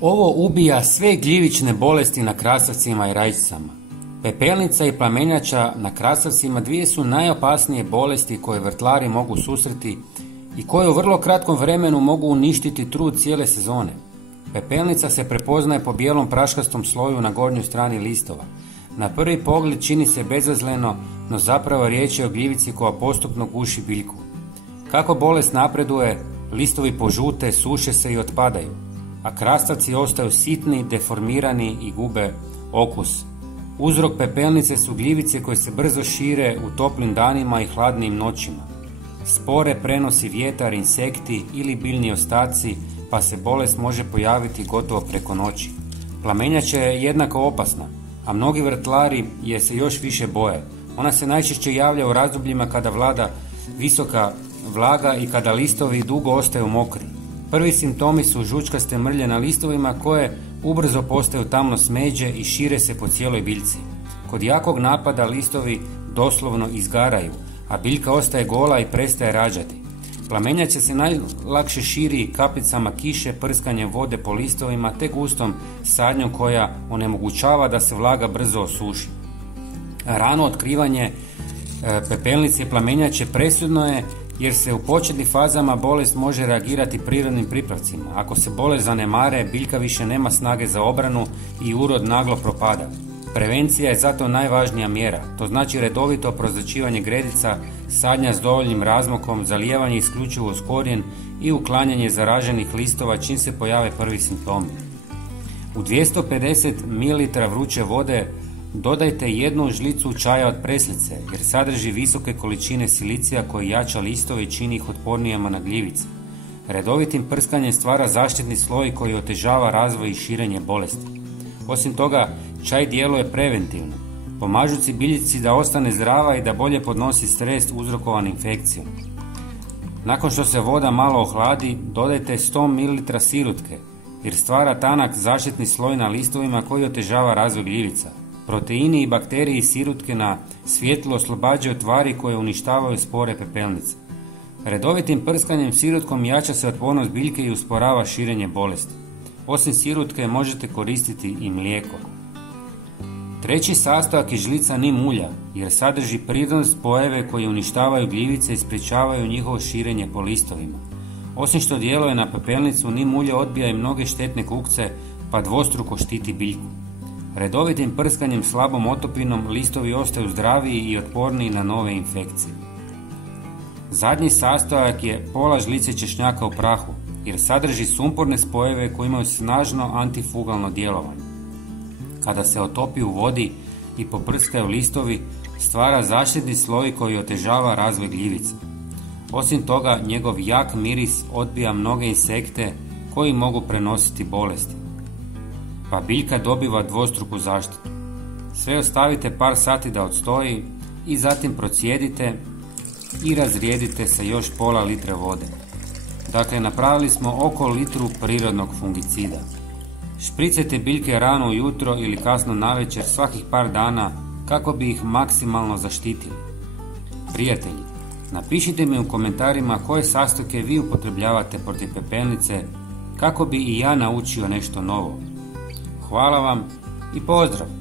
Ovo ubija sve gljivične bolesti na krasavcima i rajčicama. Pepelnica i plamenjača na krasavcima dvije su najopasnije bolesti koje vrtlari mogu susreti i koje u vrlo kratkom vremenu mogu uništiti trud cijele sezone. Pepelnica se prepoznaje po bijelom praškastom sloju na gornjoj strani listova. Na prvi pogled čini se bezazleno, no zapravo riječ je o gljivici koja postupno guši biljku. Kako bolest napreduje, listovi požute, suše se i otpadaju, a krastavci ostaju sitni, deformirani i gube okus. Uzrok pepelnice su gljivice koje se brzo šire u toplim danima i hladnim noćima. Spore prenosi vjetar, insekti ili biljni ostaci, pa se bolest može pojaviti gotovo preko noći. Plamenjača je jednako opasna, a mnogi vrtlari je se još više boje. Ona se najčešće javlja u razdobljima kada vlada visoka vlaga i kada listovi dugo ostaju mokri. Prvi simptomi su žučkaste mrlje na listovima koje ubrzo postaju tamno smeđe i šire se po cijeloj biljci. Kod jakog napada listovi doslovno izgaraju, a biljka ostaje gola i prestaje rađati. Plamenjača se najlakše širi kapljicama kiše, prskanjem vode po listovima te gustom sadnjom koja onemogućava da se vlaga brzo osuši. Rano otkrivanje pepelnice i plamenjače presudno je jer se u početnim fazama bolest može reagirati prirodnim pripravcima. Ako se bolest zanemare, biljka više nema snage za obranu i urod naglo propada. Prevencija je zato najvažnija mjera, to znači redovito prozračivanje gredica, sadnja s dovoljnim razmakom, zalijevanje isključivo uz korijen i uklanjanje zaraženih listova čim se pojave prvi simptomi. U 250 ml vruće vode dodajte jednu žlicu čaja od preslice jer sadrži visoke količine silicija koji jača listove i čini ih otpornijima na gljivice. Redovitim prskanjem stvara zaštitni sloj koji otežava razvoj i širenje bolesti. Osim toga, čaj djeluje preventivno, pomažući biljici da ostane zdrava i da bolje podnosi stres uzrokovan infekcijom. Nakon što se voda malo ohladi, dodajte 100 ml sirutke jer stvara tanak zaštitni sloj na listovima koji otežava razvoj gljivica. Proteini i bakteriji sirutke na svjetlo oslobađaju tvari koje uništavaju spore pepelnice. Redovitim prskanjem sirutkom jača se otpornost biljke i usporava širenje bolesti. Osim sirutke možete koristiti i mlijeko. Treći sastojak je žlica nim ulja jer sadrži prirodne spojeve koji uništavaju gljivice i sprječavaju njihovo širenje po listovima. Osim što djeluje na pepelnicu, nim ulje odbija i mnoge štetne kukce pa dvostruko štiti biljku. Redovitim prskanjem slabom otopinom listovi ostaju zdraviji i otporniji na nove infekcije. Zadnji sastojak je pola žlice češnjaka u prahu jer sadrži sumporne spojeve koji imaju snažno antifugalno djelovanje. Kada se otopi u vodi i poprskaju listovi, stvara zaštitni sloj koji otežava razvoj gljivice. Osim toga, njegov jak miris odbija mnoge insekte koji mogu prenositi bolesti, pa biljka dobiva dvostruku zaštitu. Sve ostavite par sati da odstoji i zatim procijedite i razrijedite sa još pola litre vode. Dakle, napravili smo oko litru prirodnog fungicida. Špricajte biljke rano ujutro ili kasno navečer svakih par dana kako bi ih maksimalno zaštitili. Prijatelji, napišite mi u komentarima koje sastojke vi upotrebljavate protiv pepelnice kako bi i ja naučio nešto novo. Hvala vam i pozdrav!